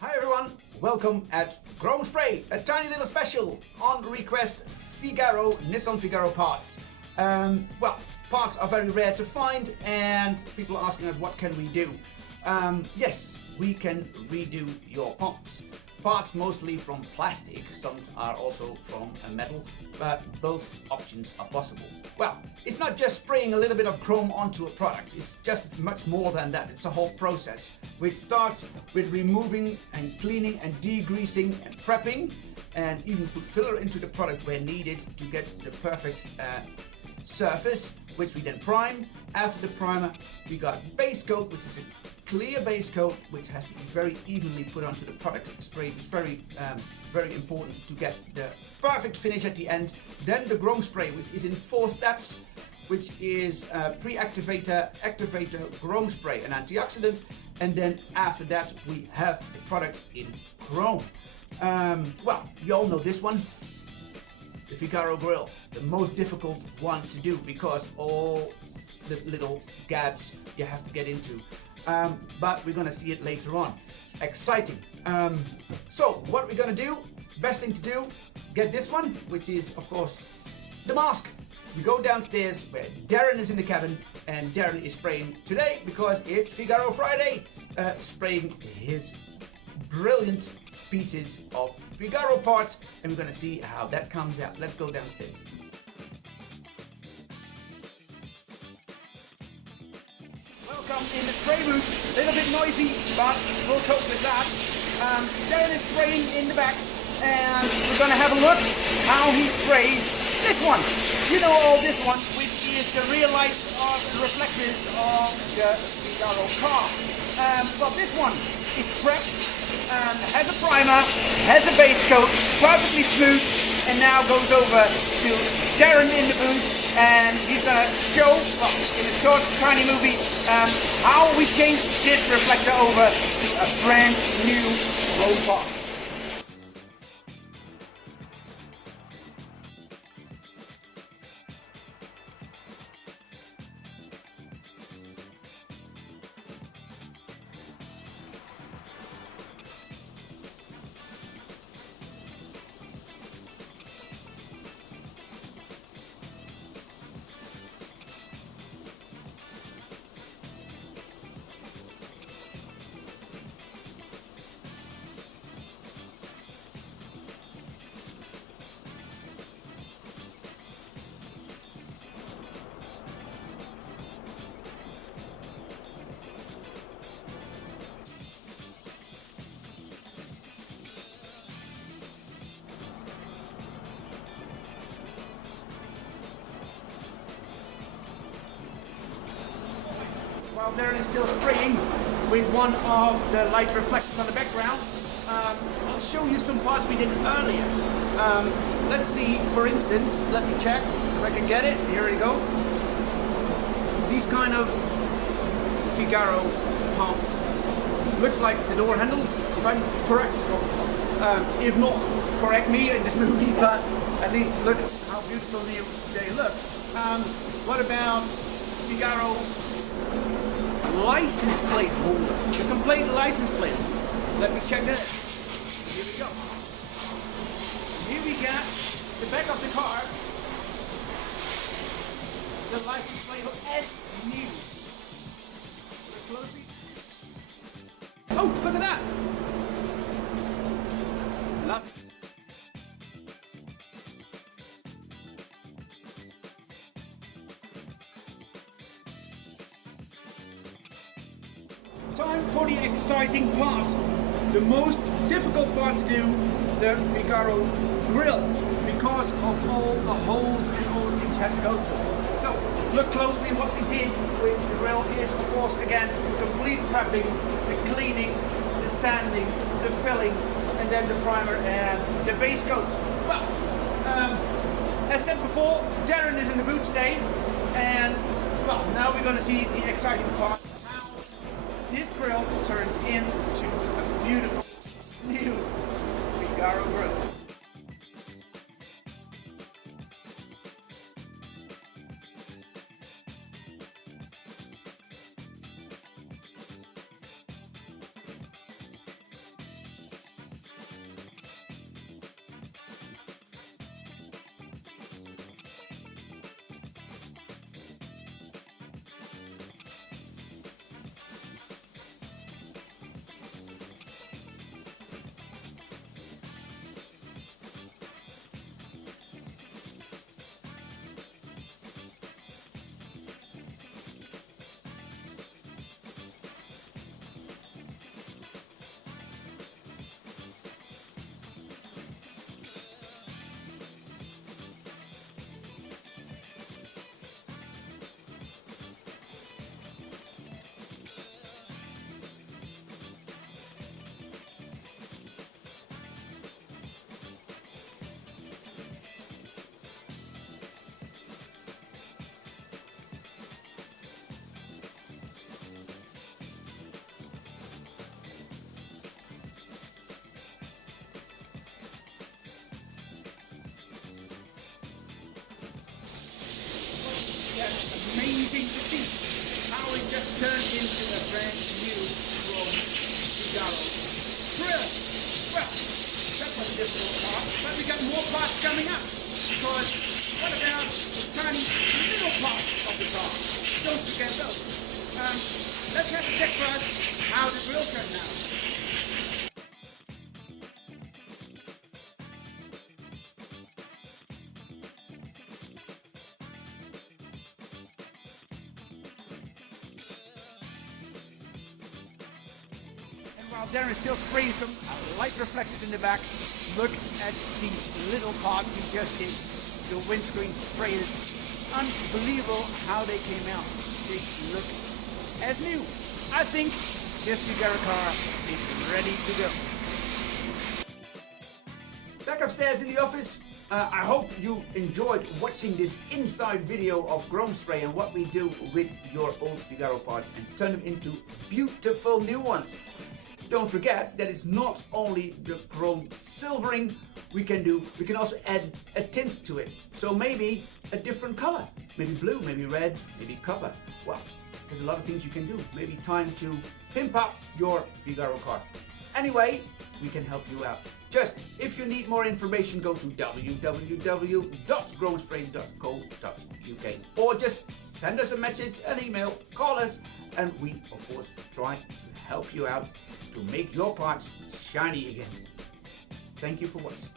Hi everyone, welcome at Chrome Spray, a tiny little special on request Figaro, Nissan Figaro parts. Parts are very rare to find and people are asking us what can we do. Yes, we can redo your parts. Parts mostly from plastic, some are also from metal, but both options are possible. Well, it's not just spraying a little bit of chrome onto a product, it's just much more than that. It's a whole process, which starts with removing and cleaning and degreasing and prepping, and even put filler into the product where needed to get the perfect surface, which we then prime. After the primer, we got base coat, which is a clear base coat, which has to be very evenly put onto the product. Spray is very important to get the perfect finish at the end. Then the Chrome spray, which is in 4 steps, which is pre-activator, activator, Chrome spray, an antioxidant, and then after that we have the product in chrome. You all know this one, the Figaro grill, the most difficult one to do because all the little gaps you have to get into. But we're gonna see it later on. Exciting. So what we're gonna do, best thing to do, get this one, which is of course the mask. You go downstairs where Darren is in the cabin, and Darren is spraying today because it's Figaro Friday, spraying his brilliant pieces of Figaro parts, and we're gonna see how that comes out. Let's go downstairs. Welcome in the spray booth. A little bit noisy, but we'll cope with that. Darren is spraying in the back, and we're gonna have a look how he sprays this one. You know all this one, which is the real life of the reflectors of the Figaro car. This one is prepped, has a primer, has a base coat, perfectly smooth, and now goes over to Darren in the booth, and he's gonna show, in a short, tiny movie, how we change this reflector over to a brand new Chrome part. While Darren is still spraying with one of the light reflectors on the background, I'll show you some parts we did earlier. Let's see, for instance, let me check if I can get it. Here we go. These kind of Figaro parts. Looks like the door handles, if I'm correct. If not, correct me in this movie, but at least look how beautiful they look. What about Figaro license plate holder? The complete license plate. Let me check that. Here we go. Here we got the back of the car. The license plate as new. Look closely. Oh, look at that. Love it. Time for the exciting part, the most difficult part to do, the Figaro grill, because of all the holes and all the things you have to go through. So look closely. What we did with the grill is, of course, again, complete prepping, the cleaning, the sanding, the filling, and then the primer and the base coat. Well, as said before, Darren is in the booth today, and now we're going to see the exciting part. This grill turns into a beautiful new Figaro grill. looking to see how it just turned into a brand new Chrome Figaro. Brilliant! Well, that was just a little part, but we got more parts coming up. Because what about the tiny little parts of the car? Don't forget those. Let's have a check first how this will turn out. While Darren is still spraying some light reflectors in the back, look at these little parts he just did. The windscreen spray is unbelievable how they came out. They look as new. I think this Figaro car is ready to go. Back upstairs in the office, I hope you enjoyed watching this inside video of Chrome Spray and what we do with your old Figaro parts and turn them into beautiful new ones. Don't forget that it's not only the chrome silvering we can do, we can also add a tint to it. So maybe a different color, maybe blue, maybe red, maybe copper. Well, there's a lot of things you can do. Maybe time to pimp up your Figaro car. Anyway, we can help you out. Just, if you need more information, go to www.chromespray.co.uk or just send us a message, an email, call us, and we, of course, try to help you out to make your parts shiny again. Thank you for watching.